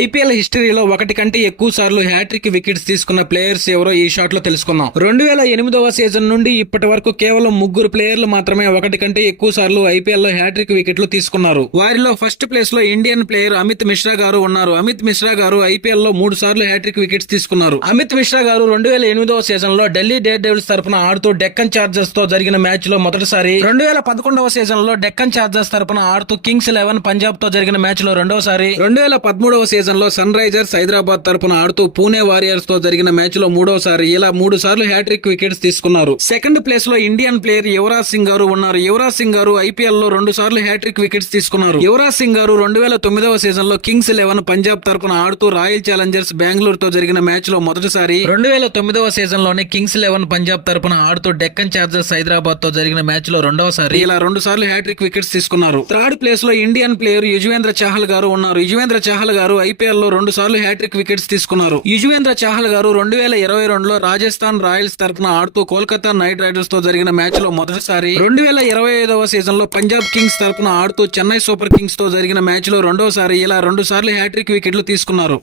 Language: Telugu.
ఐపీఎల్ హిస్టరీలో ఒకటి కంటే ఎక్కువ సార్లు హ్యాట్రిక్ వికెట్స్ తీసుకున్న ప్లేయర్స్ ఎవరో ఈ షాట్ లో తెలుసుకుందాం. 2008వ సీజన్ నుండి ఇప్పటి వరకు కేవలం ముగ్గురు ప్లేయర్లు మాత్రమే ఒకటి కంటే ఎక్కువ సార్లు ఐపీఎల్ లో హ్యాట్రిక్ వికెట్లు తీసుకున్నారు. వారిలో ఫస్ట్ ప్లేస్ లో ఇండియన్ ప్లేయర్ అమిత్ మిశ్రా గారు ఉన్నారు. అమిత్ మిశ్రా గారు ఐపీఎల్ లో 3 సార్లు హ్యాట్రిక్ వికెట్స్ తీసుకున్నారు. అమిత్ మిశ్రా గారు 2008వ సీజన్ లో ఢిల్లీ డేర్ డెవిల్స్ తరపున ఆడుతూ డెక్కన్ చార్జర్స్ తో జరిగిన మ్యాచ్ లో మొదటిసారి, 2011వ సీజన్ లో డెక్కన్ చార్జర్స్ తరపున ఆడుతూ కింగ్స్ 11 పంజాబ్ తో జరిగిన మ్యాచ్ లో రెండోసారి, 2013వ సీజన్ లో సన్ రైజర్స్ హైదరాబాద్ తరపున ఆడుతూ పూణే వారియర్స్ తో జరిగిన మ్యాచ్ లో మూడోసారి, ఇలా 3 సార్లు హ్యాట్రిక్ వికెట్స్ తీసుకున్నారు. సెకండ్ ప్లేస్ లో ఇండియన్ ప్లేయర్ యువరాజ్ సింగ్ గారు ఉన్నారు. యువరాజ్ సింగ్ గారు ఐపీఎల్ లో 2 సార్లు హ్యాట్రిక్ వికెట్స్ తీసుకున్నారు. యువరాజ్ సింగ్ గారు 2009వ సీజన్ లో కింగ్స్ 11 పంజాబ్ తరపున ఆడుతూ రాయల్ ఛాలెంజర్స్ బెంగళూరు తో జరిగిన మ్యాచ్ లో మొదటిసారి, 2009వ సీజన్ లోనే కింగ్స్ 11 పంజాబ్ తరపున ఆడుతూ డెక్కన్ చార్జర్స్ హైదరాబాద్ తో జరిగిన మ్యాచ్ లో రెండవసారి, ఇలా 2 సార్లు హ్యాట్రిక్ వికెట్స్ తీసుకున్నారు. థర్డ్ ప్లేస్ లో ఇండియన్ ప్లేయర్ యుజ్వేంద్ర చాహల్ గారు ఉన్నారు. యుజ్వేంద్ర చాహల్ గారు ఐపీఎల్ లో 2 సార్లు హ్యాట్రిక్ వికెట్స్ తీసుకున్నారు. యుజ్వేంద్ర చాహల్ గారు 2022లో రాజస్థాన్ రాయల్స్ తరపున ఆడుతూ కోల్కతా నైట్ రైడర్స్ తో జరిగిన మ్యాచ్ లో మొదటిసారి, 2025వ సీజన్ లో పంజాబ్ కింగ్స్ తరపున ఆడుతూ చెన్నై సూపర్ కింగ్స్ తో జరిగిన మ్యాచ్ లో రెండోసారి, ఇలా 2 సార్లు హ్యాట్రిక్ వికెట్లు తీసుకున్నారు.